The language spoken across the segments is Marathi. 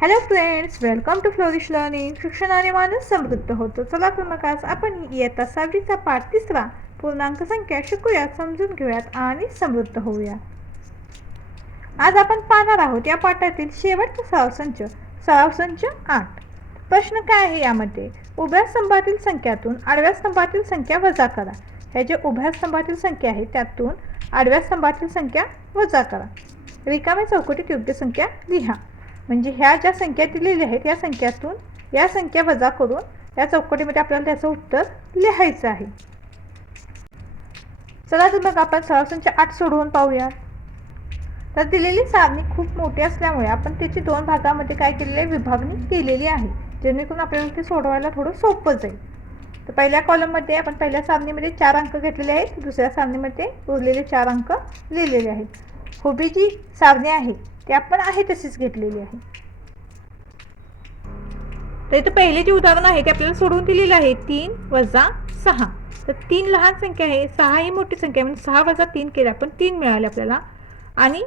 Hello friends welcome to flourish learning शिक्षणाने माणूस समृद्ध होतो. चला तर मग आज आपण इयत्ता सहावीचा पाठ तिसरा पूर्णांक संख्या शिकूयात समजून घेऊयात आणि समृद्ध होऊया. आज आपण पाहणार आहोत या पाठातील शेवटचा सराव संच सराव संच आठ. प्रश्न काय आहे यामध्ये? उभ्या स्तंभातील संख्यातून आडव्या स्तंभातील संख्या वजा करा. ह्या जे उभ्या स्तंभातील संख्या आहे त्यातून आडव्या स्तंभातील संख्या वजा करा. रिकाम्या चौकटीत योग्य संख्या लिहा. म्हणजे ह्या ज्या संख्या दिलेल्या आहेत या संख्यातून या संख्या वजा करून या चौकटीमध्ये आपल्याला त्याचं उत्तर लिहायचं आहे. चला तर मग आपण सरासंच आठ सोडवून पाहूया तर दिलेली सारणी खूप मोठी असल्यामुळे आपण त्याची दोन भागामध्ये काय केलेली आहे विभागणी केलेली आहे जेणेकरून आपल्याला ते सोडवायला थोडं सोपं जाईल. तर पहिल्या कॉलममध्ये आपण पहिल्या सारणीमध्ये चार अंक घेतलेले आहेत दुसऱ्या सारणीमध्ये उरलेले चार अंक लिहिलेले आहेत. हुबी जी सारणी आहे. ती आपण आहे तशीच घेतलेली आहे. तर इथं पहिले जे उदाहरण आहे ते आपल्याला सोडवून दिलेलं आहे तीन वजा सहा. तर तीन लहान संख्या आहे. सहा ही मोठी संख्या आहे. म्हणजे सहा वजा तीन केल्या आपण तीन मिळाले आपल्याला. आणि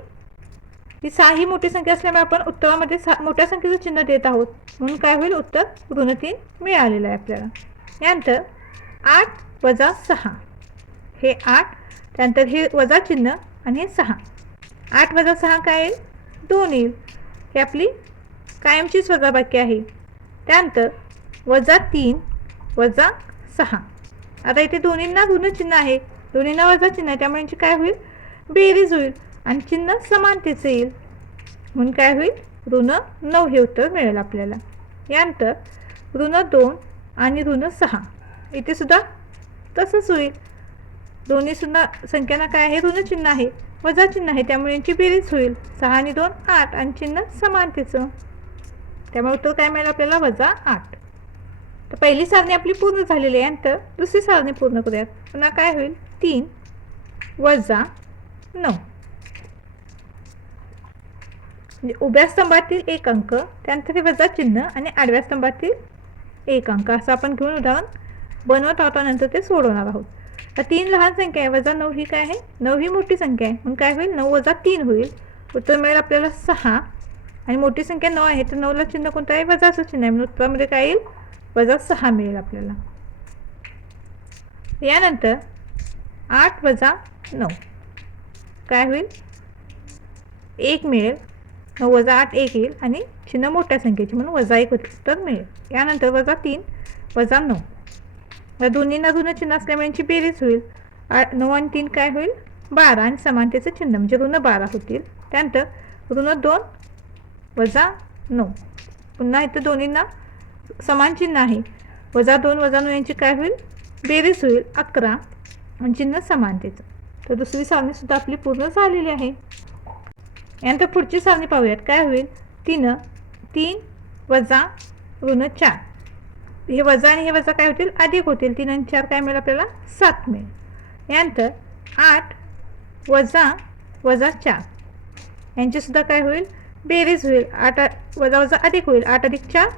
ही सहा ही मोठी संख्या असल्यामुळे आपण उत्तरामध्ये सा मोठ्या संख्येचं चिन्ह देत आहोत. म्हणून काय होईल? उत्तर ऋण तीन मिळालेलं आहे आपल्याला. यानंतर आठ वजा सहा. हे आठ. त्यानंतर हे वजा चिन्ह आणि हे सहा. आठ वजा सहा काय? येईल दोन येईल. ही आपली कायमचीच वजाबाकी आहे. त्यानंतर वजा तीन वजा सहा. आता इथे दोन्हींना ऋण चिन्ह आहे. दोन्हींना वजा चिन्ह आहे. त्यामुळे यांची काय होईल? बेरीज होईल. आणि चिन्ह समानतेचं येईल. म्हणून काय होईल? ऋण नऊ हे उत्तर मिळेल आपल्याला. यानंतर ऋण दोन आणि ऋण सहा. इथे सुद्धा तसंच होईल. दोन्ही सुद्धा संख्यांना काय आहे? ऋण चिन्ह आहे. वजा चिन्ह आहे. त्यामुळे यांची बेरीज होईल. सहा आणि दोन आठ आणि चिन्ह समानतेचं. त्यामुळे उत्तर काय मिळेल आपल्याला? वजा आठ. तर पहिली सारणी आपली पूर्ण झालेली आहे नंतर दुसरी सारणी पूर्ण करूयात. पुन्हा काय होईल? तीन वजा नऊ. म्हणजे उभ्या स्तंभातील एक अंक त्यानंतर हे वजा चिन्ह आणि आडव्या स्तंभातील एक अंक. असं आपण घेऊन उदाहरण बनवत आहोत नंतर ते सोडवणार आहोत. तर तीन लहान संख्या आहे वजा नऊ ही काय आहे? नऊ ही मोठी संख्या आहे. म्हणून काय होईल? नऊ वजा तीन होईल. उत्तर मिळेल आपल्याला सहा. आणि मोठी संख्या नऊ आहे तर नऊला चिन्ह कोणतं आहे? वजाचं चिन्ह आहे. म्हणून उत्तरामध्ये काय येईल? वजा सहा मिळेल आपल्याला. यानंतर आठ वजा नऊ. काय होईल? एक मिळेल. नऊ वजा आठ एक येईल. आणि चिन्ह मोठ्या संख्येची म्हणून वजा एक उत्तर मिळेल. यानंतर वजा तीन वजा नऊ. या दोन्हींना ऋण चिन्ह असल्यामुळे यांची बेरीज होईल. आठ नऊ आणि तीन काय होईल? बारा आणि समानतेचं चिन्ह म्हणजे ऋण बारा होतील. त्यानंतर ऋण दोन वजा नऊ. पुन्हा इथं दोन्हींना समान चिन्ह आहे. वजा दोन वजा नऊ यांची काय होईल? बेरीज होईल. अकरा आणि चिन्ह समानतेचं. तर दुसरी सारणीसुद्धा आपली पूर्ण झालेली आहे. यानंतर पुढची सारणी पाहूयात. काय होईल? तीन तीन वजा ऋण चार. हे वजा आणि हे वजा काय होतील? अधिक होतील. तीन आणि चार काय मिळेल आपल्याला? सात मिळेल. यानंतर आठ वजा वजा चार. यांचीसुद्धा काय होईल? बेरीज होईल. आठ वजा वजा अधिक होईल. आठ अधिक चार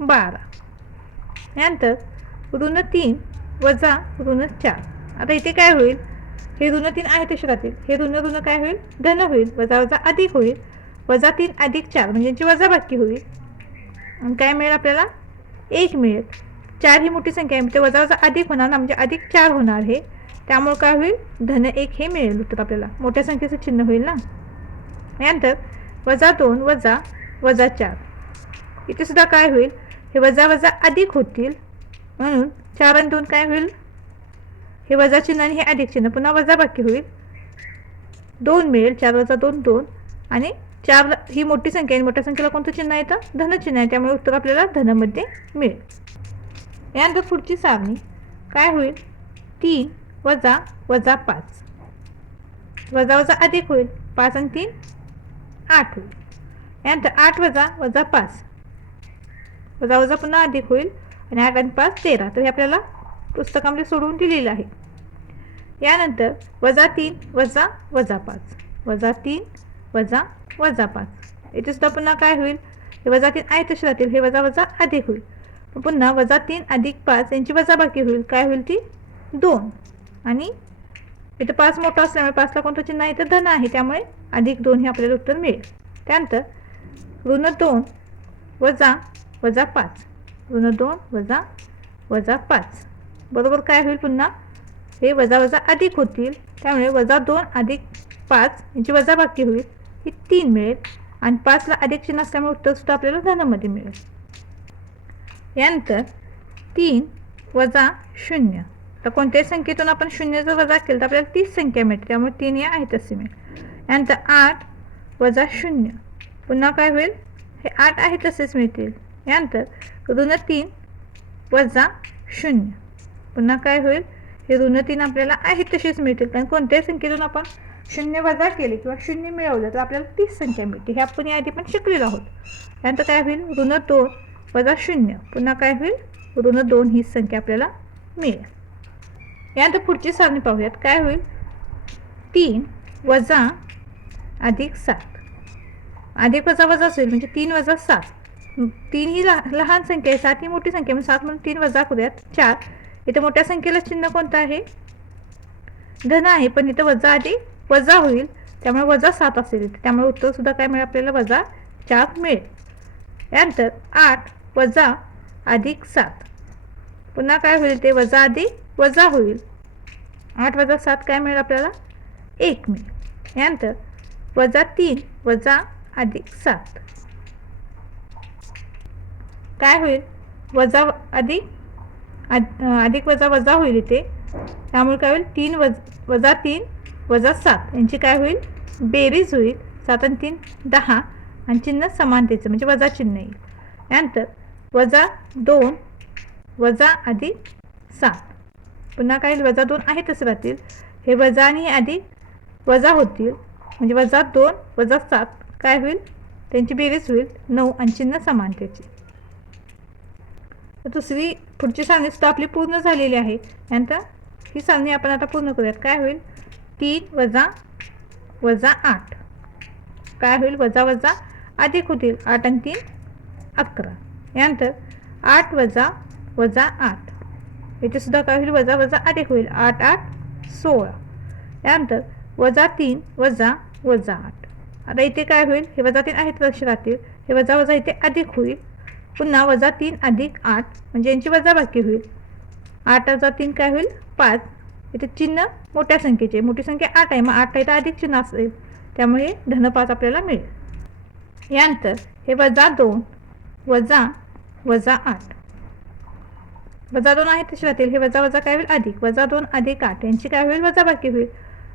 बारा. यानंतर ऋण तीन वजा ऋण चार. आता इथे काय होईल? हे ऋण तीन आहे तसे राहतील हे ऋण ऋण काय होईल? धन होईल. वजा वजा अधिक होईल. वजा तीन अधिक चार. म्हणजे यांची वजाबाकी होईल. आणि काय मिळेल आपल्याला? एक मिळेल चार ही मोठी संख्या आहे. म्हणजे वजा वजा अधिक होणार ना म्हणजे अधिक चार होणार हे. त्यामुळे काय होईल? धन एक हे मिळेल उत्तर आपल्याला. मोठ्या संख्येचं चिन्ह होईल ना? यानंतर वजा दोन वजा वजा चार. इथे सुद्धा काय होईल? हे वजा वजा अधिक होतील. म्हणून चार आणि दोन काय होईल? हे वजा चिन्ह आणि हे अधिक चिन्ह. पुन्हा वजा बाकी होईल. दोन मिळेल. चार वजा दोन दोन. आणि चार ही मोठी संख्या आहे. मोठ्या संख्येला कोणतं चिन्ह येतं धनचिन्ह आहे. त्यामुळे उत्तर आपल्याला धनमध्ये मिळेल. यानंतर पुढची सारणी. काय होईल? तीन वजा वजा पाच. वजा वजा अधिक होईल. पाच आणि तीन आठ होईल. यानंतर आठ वजा वजा पाच. वजा वजा पुन्हा अधिक होईल आणि आठ आणि पाच तेरा. तर हे आपल्याला पुस्तकामध्ये सोडवून दिलेलं आहे. यानंतर वजा तीन वजा वजा पाच. वजा तीन वजा वजा पाच. इथे सुद्धा पुन्हा काय होईल? हे वजा तीन आहे तसे राहतील. हे वजा वजा अधिक होईल. पुन्हा वजा तीन अधिक पाच यांची वजाबाकी होईल. काय होईल ती? दोन. आणि इथं पाच मोठा असल्यामुळे पाचला कोणतं चिन्ह आहे? तर धन आहे. त्यामुळे अधिक दोन हे आपल्याला उत्तर मिळेल. त्यानंतर ऋण दोन वजा वजा पाच. ऋण दोन वजा वजा पाच. बरोबर काय होईल पुन्हा? हे वजा वजा अधिक होतील. त्यामुळे वजा दोन अधिक पाच यांची वजा बाकी होईल. ही तीन मिळेल आणि पाचला अधिक असल्यामुळे उत्तरसुद्धा आपल्याला धनामध्ये मिळेल. यानंतर तीन वजा शून्य. तर कोणत्याही संख्येतून आपण शून्य जर वजा केलं तर आपल्याला तीस संख्या मिळते त्यामुळे तीन या आहेत असे मिळेल. यानंतर आठ वजा शून्य. पुन्हा काय होईल? हे आठ आहे तसेच मिळतील. यानंतर ऋण तीन वजा शून्य. पुन्हा काय होईल? हे ऋण तीन आपल्याला आहे तसेच मिळतील. कारण कोणत्याही संख्येतून आपण शून्य वजा केले किंवा शून्य मिळवलं तर आपल्याला तीस संख्या मिळते. हे आपण याआधी पण शिकलेलो आहोत. त्यानंतर काय होईल? ऋण दोन वजा शून्य. पुन्हा काय होईल? ऋण दोन ही संख्या आपल्याला मिळेल. यानंतर पुढची सारणी पाहूयात. काय होईल? तीन वजा अधिक सात. अधिक वजा वजा असेल म्हणजे तीन वजा सात. तीन ही लहा लहान संख्या आहे. सात ही मोठी संख्या म्हणजे सात म्हणून तीन वजा करूयात. चार. इथं मोठ्या संख्येला चिन्ह कोणतं आहे? धन आहे. पण इथं वजा आधी वजा होईल त्यामुळे वजा सात असेल. त्यामुळे उत्तरसुद्धा काय मिळेल आपल्याला? वजा चार मिळेल. यानंतर आठ वजा अधिक सात. पुन्हा काय होईल ते? वजा अधिक वजा होईल. आठ वजा सात काय मिळेल आपल्याला? एक मिळेल. यानंतर वजा तीन वजा अधिक सात. काय होईल? वजा अधिक अधिक वजा वजा होईल इथे. त्यामुळे काय होईल? तीन वज वजा तीन वजा सात. यांची काय होईल? बेरीज होईल. सात आणि तीन दहा. आणि चिन्ह समानतेचं म्हणजे वजा चिन्ह येईल. यानंतर वजा दोन वजा आधी सात. पुन्हा काय वजा दोन आहेतच राहतील. हे वजा आणि आधी वजा होतील. म्हणजे वजा दोन वजा सात. काय होईल? त्यांची बेरीज होईल. नऊ आणि चिन्ह समानतेची तर दुसरी पुढची सारणी सुद्धा आपली पूर्ण झालेली आहे. यानंतर ही सारणी आपण आता पूर्ण करूयात. काय होईल? तीन वजा वजा आठ. काय होईल? वजा वजा अधिक होतील. आठ आणि तीन अकरा. यानंतर आठ वजा वजा आठ. याचेसुद्धा काय होईल? वजा वजा अधिक होईल. आठ आठ सोळा. यानंतर वजा तीन वजा वजा आठ. आता इथे काय होईल? हे वजा तीन आहेत लक्ष राहतील. हे वजा वजा इथे अधिक होईल. पुन्हा वजा तीन अधिक आठ. म्हणजे यांची वजा बाकी होईल. आठ वजा तीन काय होईल? पाच. इथे चिन्ह मोठ्या संख्येचे मोठी संख्या आठ आहे. मग आठ आहे तर अधिक चिन्ह असेल. त्यामुळे धनपाच आपल्याला मिळेल. यानंतर हे वजा दोन वजा वजा आठ. वजा दोन आहे तसे राहतील. हे वजा वजा काय होईल? अधिक. वजा दोन अधिक आठ. यांची काय होईल? वजा बाकी होईल.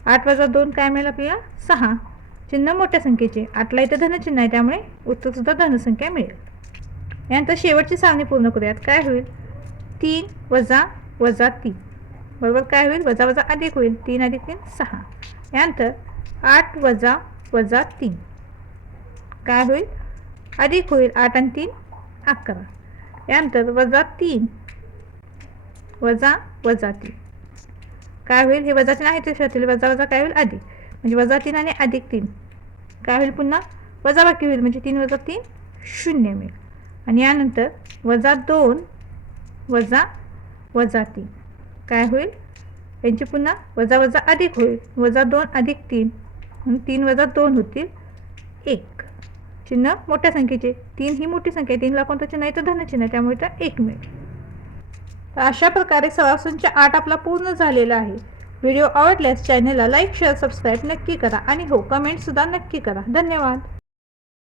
आठ वजा दोन काय मिळेल आपल्याला? सहा. चिन्ह मोठ्या संख्येचे आठला इथं धनचिन्ह आहे. त्यामुळे उत्तरसुद्धा धनसंख्या मिळेल. यानंतर शेवटची सारणी पूर्ण करूयात. काय होईल? तीन वजा वजा तीन. बरोबर काय होईल? वजा वजा अधिक होईल. तीन अधिक तीन सहा. यानंतर आठ वजा वजा तीन. काय होईल? अधिक होईल आठ आणि तीन अकरा. यानंतर वजा तीन. वजा वजा तीन. काय होईल? हे वजा तीन आहे ते राहतील वजा वजा काय होईल? अधिक. म्हणजे वजा तीन आणि अधिक तीन. काय होईल पुन्हा? वजा बाकी होईल. म्हणजे तीन वजा तीन शून्य मिळेल आणि यानंतर वजा दोन वजा वजा तीन. काय होईल? यांची पुन्हा वजा वजा अधिक होईल. वजा दोन अधिक तीन. तीन वजा दोन होतील एक. चिन्ह मोठ्या संख्येचे. तीन ही मोठी संख्या आहे. तीनला कोणतं चिन्ह आहे तर धनचिन्ह आहे. त्यामुळे तर एक मिळेल. तर अशा प्रकारे सवासूंच्या आठ आपला पूर्ण झालेला आहे. व्हिडिओ आवडल्यास चॅनलला लाईक शेअर सबस्क्राईब नक्की करा. आणि हो कमेंटसुद्धा नक्की करा. धन्यवाद.